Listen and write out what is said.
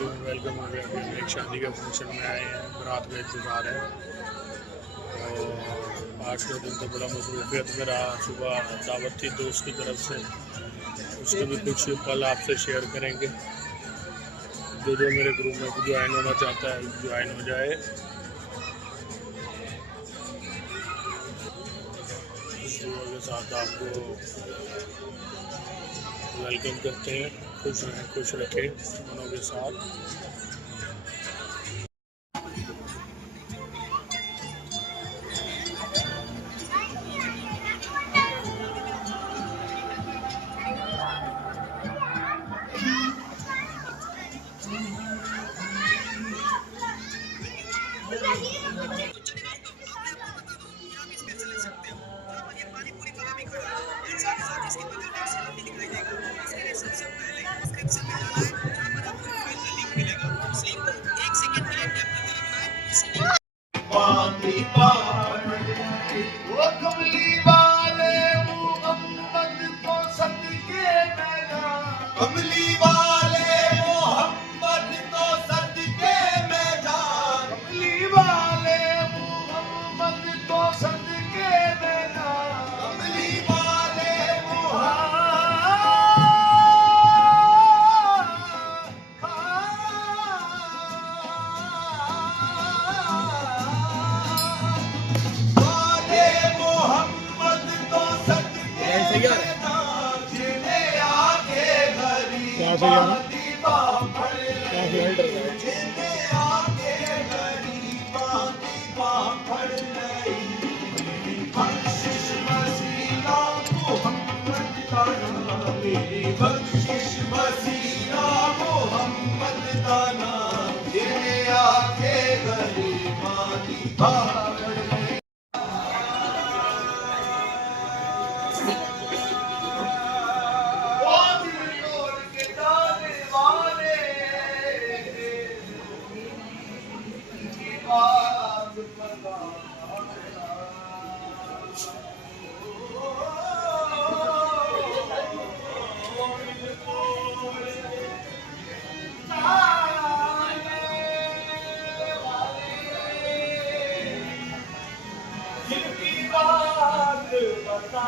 वेलकम हो गया। अभी हम एक शादी का फंक्शन में आए हैं, बारात का इंतज़ार है। और आज का दिन तो बड़ा मसरूफियत में रहा। सुबह दावत थी दोस्त की तरफ से, उसके भी कुछ पल आपसे शेयर करेंगे। जो जो मेरे ग्रुप में ज्वाइन होना चाहता है ज्वाइन हो जाए। इस दुआ के साथ आपको वेलकम करते हैं। खुश रहें, खुश रखें मनों के साथ। वो कमली वाले मोहम्मद को सदके में जान, कमली वाले मोहम्मद को सदके में जान, कमली वाले मोहम्मद को सदके में जान, कमली वाले मोहम्मद को सदके में जान, जिन्हें आके गरीबा जिन्हें आके गरीबा पढ़ नहीं, बख्शिश वसीला मोहम्मद का नाम, मेरी बख्शिश वसीला मोहम्मद का नाम, जिन्हें आके गरीबा पढ़ नहीं। वो दिल तोड़ के जाने वाले की बात बता, जिनकी बात बता